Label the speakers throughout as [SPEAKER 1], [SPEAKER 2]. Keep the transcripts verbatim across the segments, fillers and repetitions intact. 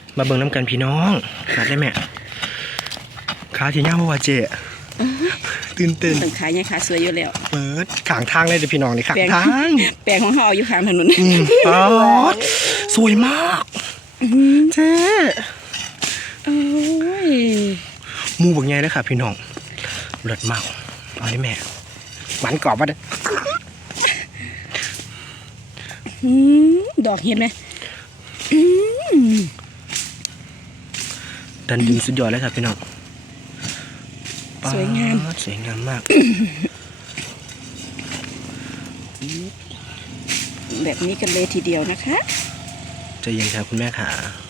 [SPEAKER 1] มาเบิ่งน้ำกันพี่น้องขาดได้ไหมขาที่ย่างเมื่อวานเจ๊ตื่นเต้น
[SPEAKER 2] ขายยังขาสวยอยู่แล้ว
[SPEAKER 1] เปิดขางทางเลยเดี๋ยวพี่น้องนี่ขางทาง
[SPEAKER 2] แปลงของเขาอยู่ข้างถนน
[SPEAKER 1] อ๋อสวยมากเจ๊
[SPEAKER 2] โอ้ย
[SPEAKER 1] มูบักไงเลยค่ะพี่น้องเลิศมากเอาได้แม่หวานกรอบวะเด้อ
[SPEAKER 2] ดอกเห็นไหม
[SPEAKER 1] ดันดินสุดยอดเลยครับพี่น้อง
[SPEAKER 2] สวยงาม
[SPEAKER 1] สวยงามมาก
[SPEAKER 2] แบบนี้กันเลยทีเดียวนะคะ
[SPEAKER 1] ใจเย็นครับคุณแม่ค่ะ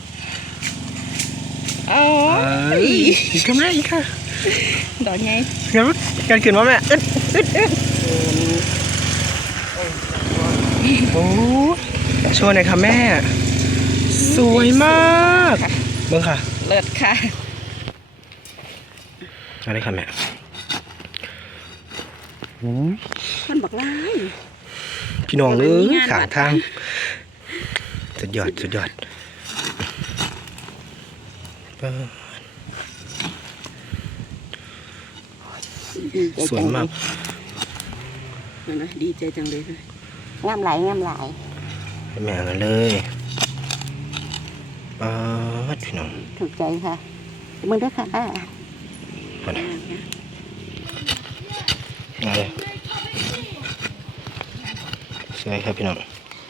[SPEAKER 2] โอ้ย
[SPEAKER 1] อีกค่ะแม่อีกค่ะ
[SPEAKER 2] ดอกไง
[SPEAKER 1] งั้นการขึ้นว่าแม่อึดอึดอึดโอ้โชว์หน่อยค่ะแม่ สวยมากเบิ่งค่ะ
[SPEAKER 2] เลิศค่ะ
[SPEAKER 1] อะไรค่ะแม่โอ้ย
[SPEAKER 2] คนบักไล่
[SPEAKER 1] พี่น้องเอ้ยขางทางสุดยอดสุดยอดสวยมาก
[SPEAKER 2] นะดีใจจังเลยงามหลายงามหลาย
[SPEAKER 1] แม่กันเลยป้าดพี่น้อง
[SPEAKER 2] ถูกใจค่ะมึงด้วยค่ะ
[SPEAKER 1] ก่อนมาเลยสวยครับพี่น้อง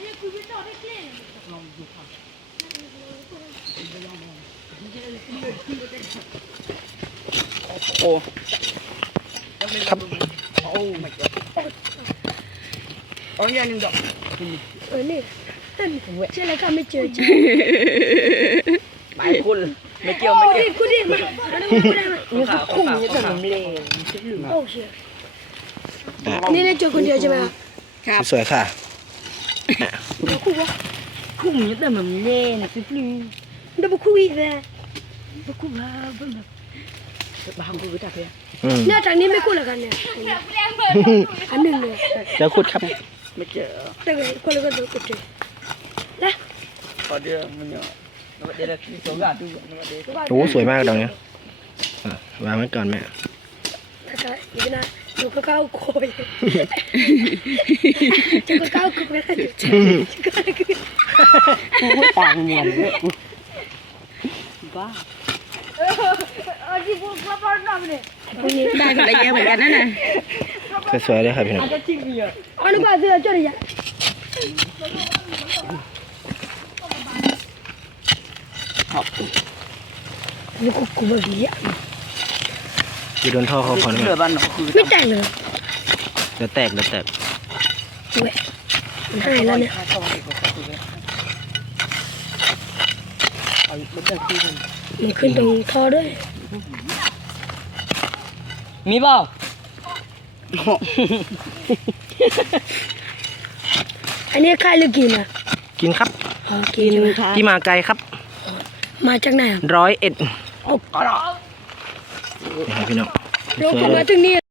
[SPEAKER 1] โอ้ครับโอ้ไม่เจอโอ้ยยังหนึ่งดอก
[SPEAKER 3] เออนี่นั่นเชื่ออะไรก็ไม่เจอจริง
[SPEAKER 1] ไม่คุณไม่เกี่ยวไม่
[SPEAKER 3] โอ้
[SPEAKER 1] เกี่
[SPEAKER 3] ดิ
[SPEAKER 1] ยว
[SPEAKER 3] กูดิมาอันนั้นกูได้มา
[SPEAKER 1] นี่คือคุ้มนี่แต่มันเลน
[SPEAKER 3] โอ้เชี่ยนี่ได้เจอคนเดียวใช่ไหมครับ
[SPEAKER 1] สวยค่ะ
[SPEAKER 3] คู่วะ
[SPEAKER 4] คุ้มนี่แต่มันเล่นสิปลี
[SPEAKER 3] เดี๋ยวบุคู่อีกเลยบุคู่มาแบบ
[SPEAKER 4] บางคนก็ตักเลย
[SPEAKER 3] เนี่ยจากนี้ไม่คู่ละกันเนี่ยอันหนึ่งเลย
[SPEAKER 1] แล้วขุดครับ
[SPEAKER 4] ไม่เจอ
[SPEAKER 3] แต่คนละกันตัวกูเจอนะ
[SPEAKER 4] พอเดียวมันเนาะแล้วเดี๋ยวที่สองกันดูแล้วเดี๋ยว
[SPEAKER 1] โอ้สวยมากดอกเนี้ยวางไว้ก่อนแม่
[SPEAKER 3] ถ้าจะอีกนะดูก็ก้าวโคยจะก็ก้าวโคยแล้วจะก็อะไรคือ
[SPEAKER 2] ต่างเงียนบ้า
[SPEAKER 3] อันนี้พวกกระเป๋าหนักเลย
[SPEAKER 2] พวกนี้ได้กันอะไรเยอะเหมือนกันนั่นน่ะ
[SPEAKER 1] สวยๆเลยครับพี่น้อง
[SPEAKER 3] อันนี้ก็เสือจุดยังนี่กูกูมาดีอ่ะ
[SPEAKER 1] อยู่โดนท่อเขาพอนะ
[SPEAKER 4] เหลือบ้านหนอคือ
[SPEAKER 3] ไม่แต่งเลย
[SPEAKER 1] เดี๋ยวแตกเดี๋ยวแตก
[SPEAKER 3] เว้ยมันหายแล้วเนี่ย
[SPEAKER 4] เอาไม่ได้คือ
[SPEAKER 3] มันขึ้นตรงท่อด้วย
[SPEAKER 4] มีเปล่า
[SPEAKER 3] อันนี้ใครหรือกินอ่ะ
[SPEAKER 1] กินครับ
[SPEAKER 3] อ๋อกินใช่ไหม
[SPEAKER 1] ที่มาไกลครับ
[SPEAKER 3] มาจากไหนอ่ะ
[SPEAKER 1] ร้อยเอ็ด
[SPEAKER 3] โอ้
[SPEAKER 1] นี่ครับพี่น้อง
[SPEAKER 3] ลงมาถึงนี่